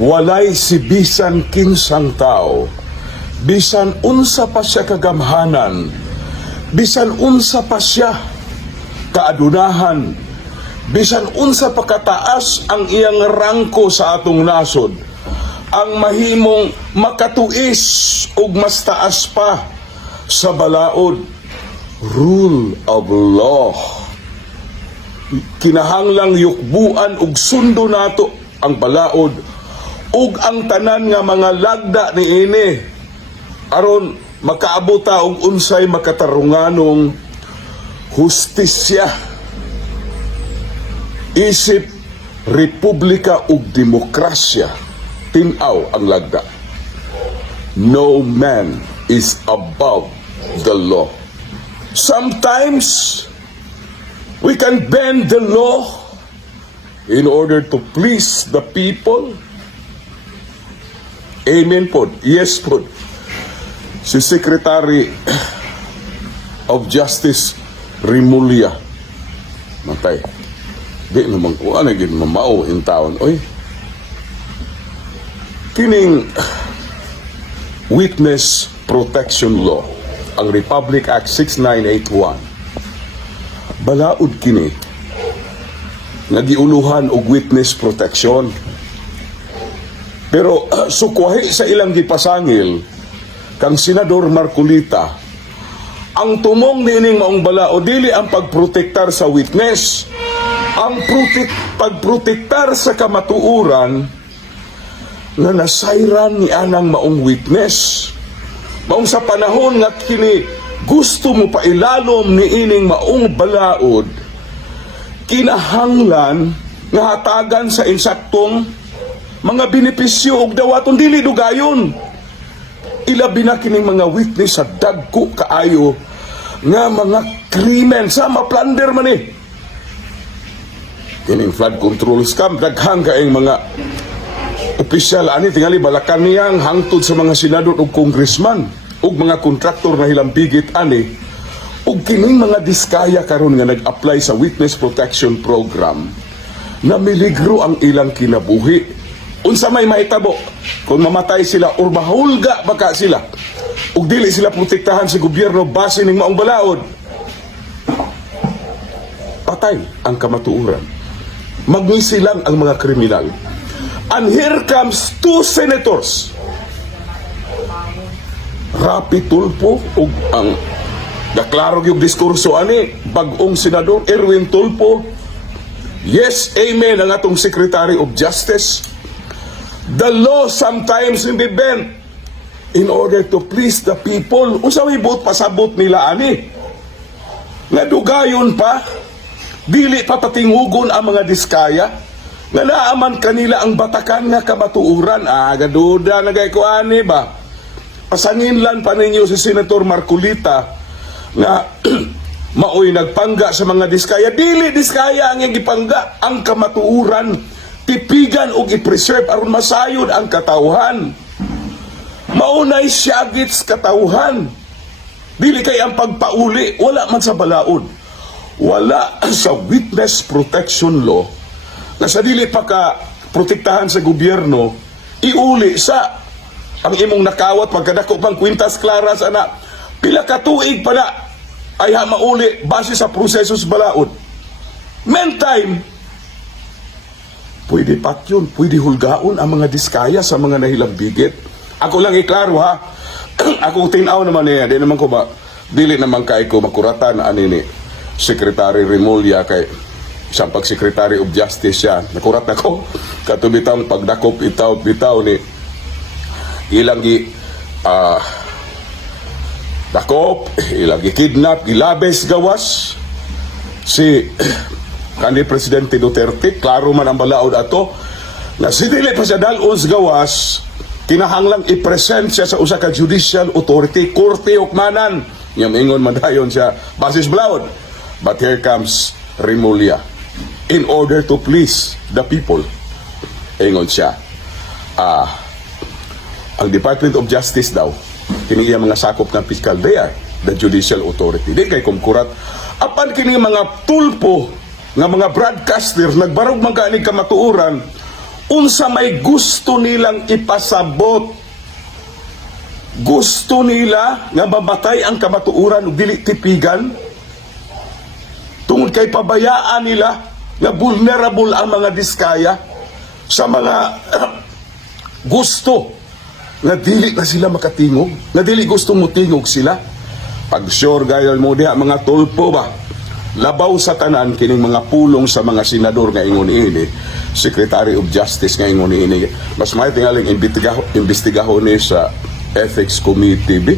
walay si bisan kinsang tao, bisan unsa pa siya kagamhanan, bisan unsa pa siya kaadunahan, bisan unsa pa kataas ang iyang rangko sa atong nasod, ang mahimong makatuis ug mas taas pa sa balaod. Rule of law. Kinahanglang yukbuan ug sundo nato ang balaod ug ang tanan nga mga lagda niini aron makaabota og unsay makatarunganong hustisya. Isip republika ug demokrasya, tin-aw ang lagda. No man is above the law. Sometimes we can bend the law in order to please the people. Amen po. Yes po. Si Secretary of Justice Rimulya matay. Di naman ko ano gin mamao in town. Oy. Kining Witness Protection Law, ang Republic Act 6981. Balaod kini nagiuluhan og witness protection. Pero sukwahi sa ilang gipasangil kang Senador Marcolita, ang tumong niining maong balaod dili ang pagprotektar sa witness, ang pagprotektar sa kamatuuran nga nasayran ni anang maong witness. Maong sa panahon nga kini gusto mo pa ilalom ni ining maong balaod, kinahanglan nga hatagan sa insaktong mga benepisyo ug dawaton dili dugayon. Ilabi na kining mga witness sa dagko kaayo nga mga krimen sa maplander man eh. Kining flood control scam, daghang kaayong mga opisyal ani tingali balakan niyang hangtod sa mga senador ug congressman ug mga kontraktor na hilambigit ani ug kining mga diskaya karon nga nag-apply sa Witness Protection Program na miligro ang ilang kinabuhi. Unsa may mahitabo kung mamatay sila or mahulga baka sila ug dili sila protektahan sa gobyerno base ning maong balaod, patay ang kamatuoran, magmisilang ang mga kriminal. And here comes two senators, Rapi Tulfo ug ang naklaro yung diskurso ani bag-ong senador Erwin Tulfo. Yes, amen ang atong Secretary of Justice. The law sometimes will be bent in order to please the people. Unsa may buot pasabot nila ani nga dugayon pa, dili pa patingugon ang mga diskaya nga naaman kanila ang batakan nga kamatuuran. Gaduda na gay ko ani ba? Pasanginlan pa ninyo si Senator Marcolita nga maoy nagpangga sa mga diskaya. Dili diskaya ang gipangga, ang kamatuuran tipigan og i-preserve aron masayod ang katawhan. Maunay syagits katawhan. Dili kay ang pagpauli, wala man sa balaod. Wala sa Witness Protection Law na sa dili pa ka protektahan sa gobyerno, iuli sa ang imong nakawat pagkadako pang kwintas klaras ana pila ka tuig pa na ay mauli base sa proseso sa balaod. Meantime, pwede patyon, pwede hulgaon ang mga diskaya sa mga nahilambigit. Ako lang iklaro ha, ako tinaw naman niya, di naman ko ba, dili naman kay ko makuratan ani ni Secretary Rimulya kay isang pag-Secretary of Justice siya. Nakurat na ko, katubitang pagdakop bitaw ni ilang dakop, ilang kidnap, gilabes gawas si kanhi Presidente Duterte. Klaro man ang balaod ato na si dili pa siya dalon gawas, kinahanglang i-present siya sa usa ka judicial authority, korte ukmanan. Ingon man dayon siya basis balaod. But here comes Rimulya in order to please the people. Ingon siya, ang Department of Justice daw, kini iya mga sakop ng fiscal, they are the judicial authority. Di kay kumkurat. Apan kini mga tulpo nga mga broadcasters nagbarog man kaning kamatuoran unsa may gusto nilang ipasabot. Gusto nila nga mamatay ang kamatuoran ug dili tipigan tungod kay pabayaan nila nga vulnerable ang mga diskaya sa mga gusto nga dili na sila makatingog, nga dili gusto mo tingog sila. Pag sure gayon mo diha mga tulpo ba, labaw sa tanan kining mga pulong sa mga senador nga ingon ini, Secretary of Justice nga ingon ini, mas may tingaling imbestigahon ni sa Ethics Committee bi.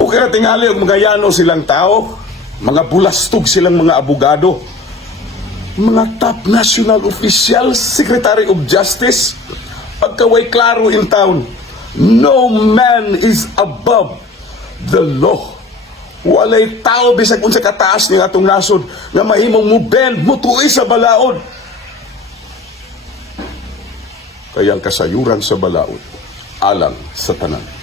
O kaya tingali og mga yano silang tao, mga bulastog silang mga abogado, mga top national officials, Secretary of Justice, pagkaway klaro in town, no man is above the law. Walay tao bisag unsa kataas ning atong nasod nga mahimong mo bend mo tuoy sa balaod. Kaya ang kasayuran sa balaod alang sa tanan.